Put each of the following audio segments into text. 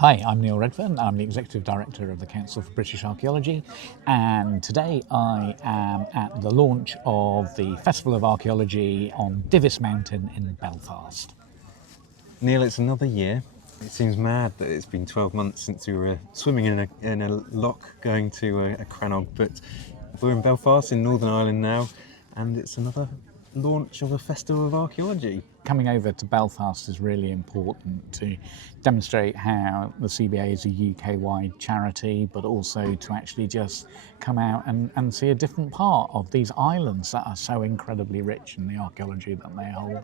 Hi, I'm Neil Redfearn. I'm the Executive Director of the Council for British Archaeology, and today I am at the launch of the Festival of Archaeology on Divis Mountain in Belfast. Neil, it's another year. It seems mad that it's been 12 months since we were swimming in a loch going to a crannog, but we're in Belfast in Northern Ireland now, and it's another launch of a Festival of Archaeology. Coming over to Belfast is really important to demonstrate how the CBA is a UK-wide charity, but also to actually just come out and see a different part of these islands that are so incredibly rich in the archaeology that they hold.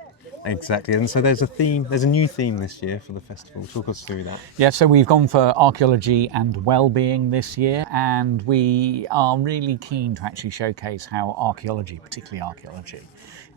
Exactly, and so there's a new theme this year for the festival. Talk us through that. Yeah, so we've gone for Archaeology and Wellbeing this year, and we are really keen to actually showcase how archaeology, particularly archaeology,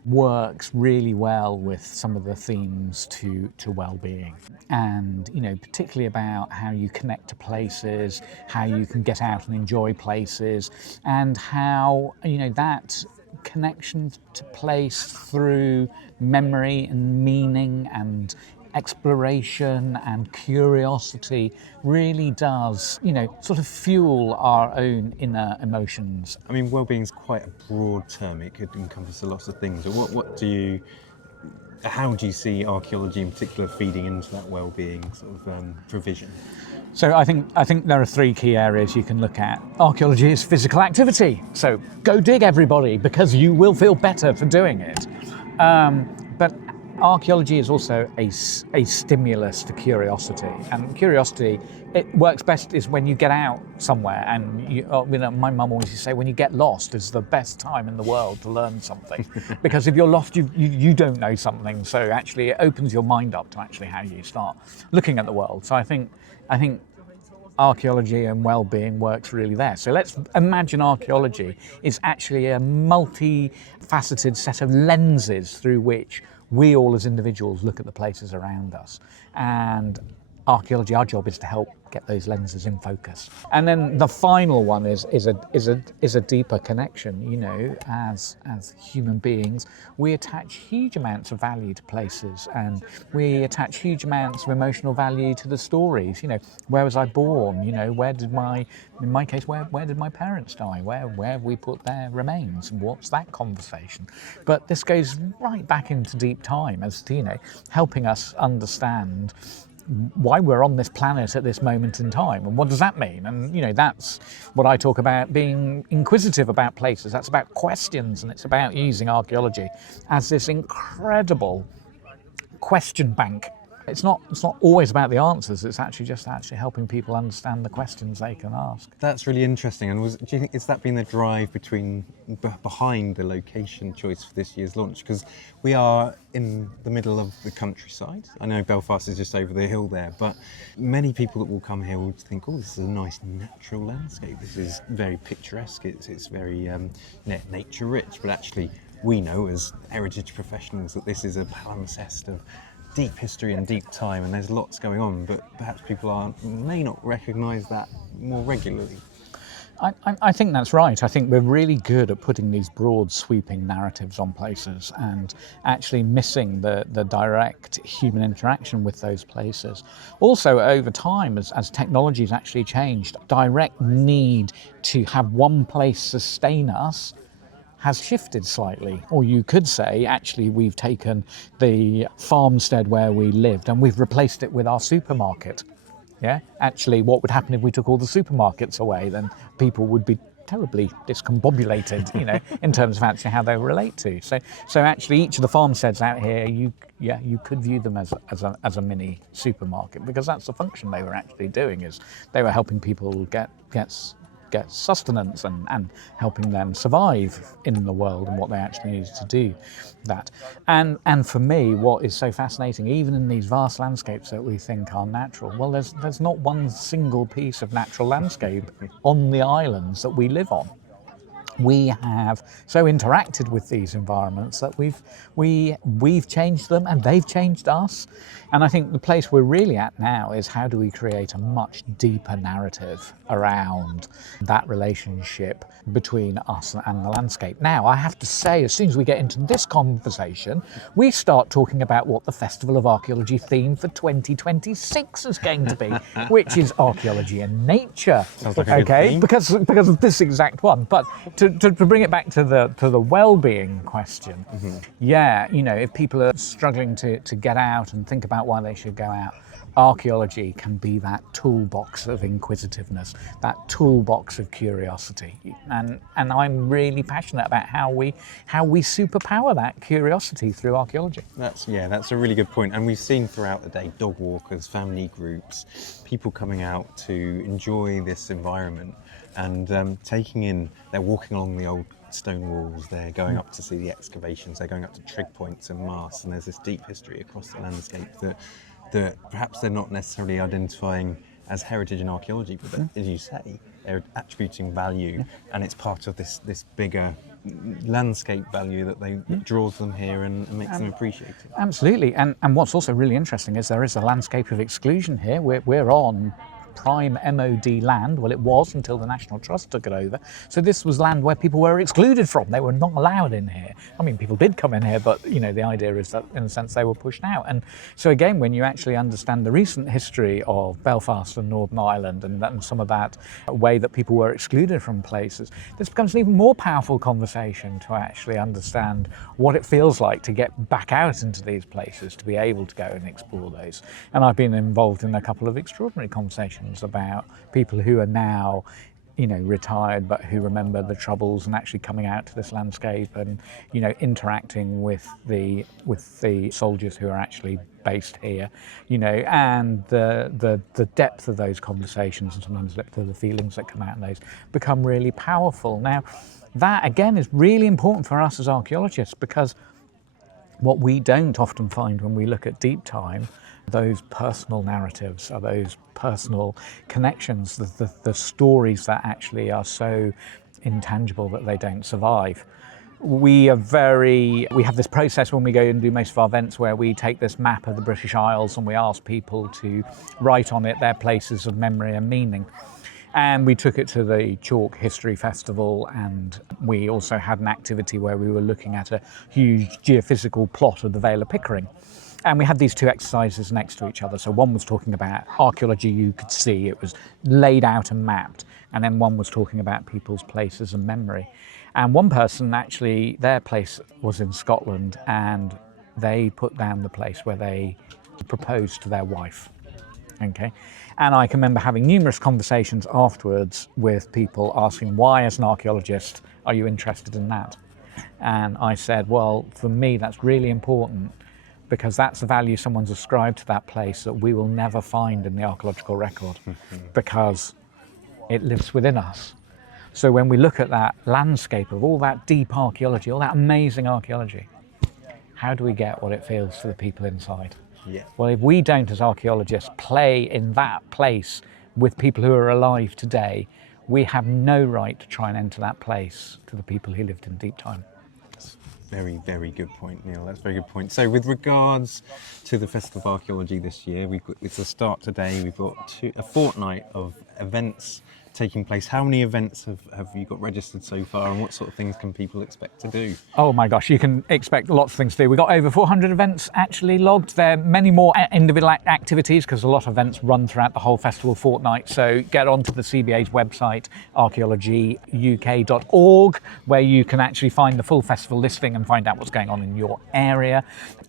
works really well with some of the themes to well-being, and particularly about how you connect to places, how you can get out and enjoy places, and how that connection to place through memory and meaning and exploration and curiosity really does, sort of fuel our own inner emotions. I mean, well-being is quite a broad term. It could encompass lots of things. How do you see archaeology in particular feeding into that well-being sort of provision? So I think there are three key areas you can look at. Archaeology is physical activity, so go dig, everybody, because you will feel better for doing it. But archaeology is also a stimulus to curiosity, and curiosity, it works best is when you get out somewhere, and my mum always used to say, when you get lost is the best time in the world to learn something, because if you're lost, you don't know something. So actually, it opens your mind up to actually how you start looking at the world. So I think archaeology and well-being works really there. So let's imagine archaeology is actually a multi-faceted set of lenses through which we all as individuals look at the places around us. And archaeology, our job is to help get those lenses in focus. And then the final one is a deeper connection. As human beings, we attach huge amounts of value to places, and we attach huge amounts of emotional value to the stories. Where was I born? In my case, where did my parents die? Where have we put their remains? And what's that conversation? But this goes right back into deep time as to, helping us understand why we're on this planet at this moment in time, and what does that mean? And that's what I talk about, being inquisitive about places. That's about questions, and it's about using archaeology as this incredible question bank. It's not always about the answers. It's actually helping people understand the questions they can ask. That's really interesting. And do you think it's that been the drive behind the location choice for this year's launch? Because we are in the middle of the countryside. I know Belfast is just over the hill there, but many people that will come here will think, oh, this is a nice natural landscape. This is very picturesque. It's very nature rich. But actually, we know as heritage professionals that this is a palimpsest of deep history and deep time, and there's lots going on, but perhaps people may not recognise that more regularly. I think that's right. I think we're really good at putting these broad sweeping narratives on places and actually missing the direct human interaction with those places. Also, over time, as technology's actually changed, direct need to have one place sustain us has shifted slightly. Or you could say, actually, we've taken the farmstead where we lived and we've replaced it with our supermarket. Yeah, actually, what would happen if we took all the supermarkets away? Then people would be terribly discombobulated, in terms of actually how they relate to. So actually, each of the farmsteads out here, you could view them as a mini supermarket, because that's the function they were actually doing. Is they were helping people get sustenance and helping them survive in the world and what they actually needed to do that. And for me, what is so fascinating, even in these vast landscapes that we think are natural, well, there's not one single piece of natural landscape on the islands that we live on. we have so interacted with these environments that we've changed them and they've changed us. And I think the place we're really at now is how do we create a much deeper narrative around that relationship between us and the landscape. Now, I have to say, as soon as we get into this conversation, we start talking about what the Festival of Archaeology theme for 2026 is going to be, which is archaeology and nature. Sounds like a good theme. Because of this exact one. But to bring it back to the well-being question, yeah, you know, if people are struggling to get out and think about why they should go out, archaeology can be that toolbox of inquisitiveness, that toolbox of curiosity, and I'm really passionate about how we superpower that curiosity through archaeology. That's a really good point. And we've seen throughout the day dog walkers, family groups, people coming out to enjoy this environment and they're walking along the old stone walls, they're going up to see the excavations, they're going up to trig points and masts, and there's this deep history across the landscape that perhaps they're not necessarily identifying as heritage in archaeology, but that, as you say, they're attributing value, and it's part of this bigger landscape value that draws them here and makes them appreciate it. Absolutely, and what's also really interesting is there is a landscape of exclusion here. We're on prime MOD land. Well, it was until the National Trust took it over. So this was land where people were excluded from. They were not allowed in here. I mean, people did come in here, but you know, the idea is that in a sense they were pushed out. And so again, when you actually understand the recent history of Belfast and Northern Ireland and some of that way that people were excluded from places, this becomes an even more powerful conversation to actually understand what it feels like to get back out into these places, to be able to go and explore those. And I've been involved in a couple of extraordinary conversations about people who are now, you know, retired, but who remember the troubles and actually coming out to this landscape and, you know, interacting with the soldiers who are actually based here, you know, and the depth of those conversations and sometimes the feelings that come out in those become really powerful. Now, that again is really important for us as archaeologists, because what we don't often find when we look at deep time, those personal narratives, are those personal connections, the stories that actually are so intangible that they don't survive. We have this process when we go and do most of our events where we take this map of the British Isles and we ask people to write on it their places of memory and meaning. And we took it to the Chalk History Festival, and we also had an activity where we were looking at a huge geophysical plot of the Vale of Pickering. And we had these two exercises next to each other. So one was talking about archaeology you could see, it was laid out and mapped. And then one was talking about people's places and memory. And one person actually, their place was in Scotland, and they put down the place where they proposed to their wife. Okay. And I can remember having numerous conversations afterwards with people asking, why as an archaeologist are you interested in that? And I said, well, for me that's really important, because that's the value someone's ascribed to that place that we will never find in the archaeological record, because it lives within us. So when we look at that landscape of all that deep archaeology, all that amazing archaeology, how do we get what it feels to the people inside? Yeah. Well, if we don't as archaeologists play in that place with people who are alive today, we have no right to try and enter that place to the people who lived in deep time. Very, very good point, Neil. That's a very good point. So with regards to the Festival of Archaeology this year, it's the start today. We've got a fortnight of events taking place. How many events have you got registered so far, and what sort of things can people expect to do? Oh my gosh, you can expect lots of things to do. We've got over 400 events actually logged. There are many more individual activities because a lot of events run throughout the whole festival fortnight. So get onto the CBA's website, archaeologyuk.org, where you can actually find the full festival listing and find out what's going on in your area.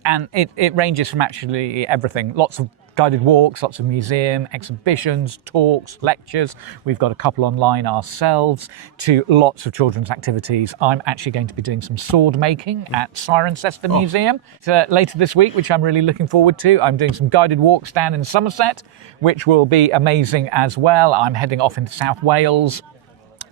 And it ranges from actually everything, lots of guided walks, lots of museum exhibitions, talks, lectures. We've got a couple online ourselves, to lots of children's activities. I'm actually going to be doing some sword making at Cirencester Museum later this week, which I'm really looking forward to. I'm doing some guided walks down in Somerset, which will be amazing as well. I'm heading off into South Wales.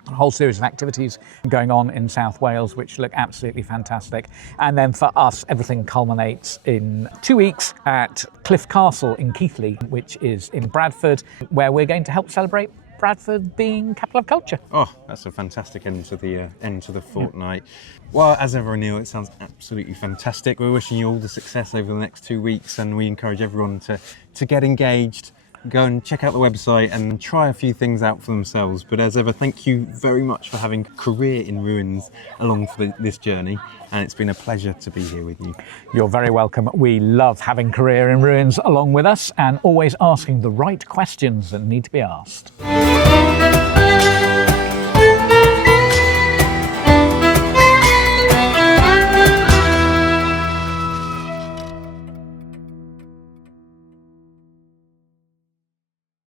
A whole series of activities going on in South Wales, which look absolutely fantastic. And then for us, everything culminates in 2 weeks at Cliff Castle in Keighley, which is in Bradford, where we're going to help celebrate Bradford being capital of culture. Oh, that's a fantastic end to the fortnight. Well, as ever, Neil, it sounds absolutely fantastic. We're wishing you all the success over the next 2 weeks, and we encourage everyone to get engaged, go and check out the website and try a few things out for themselves. But as ever, thank you very much for having a career in ruins along for this journey, and it's been a pleasure to be here with you. You're very welcome. We love having career in ruins along with us and always asking the right questions that need to be asked.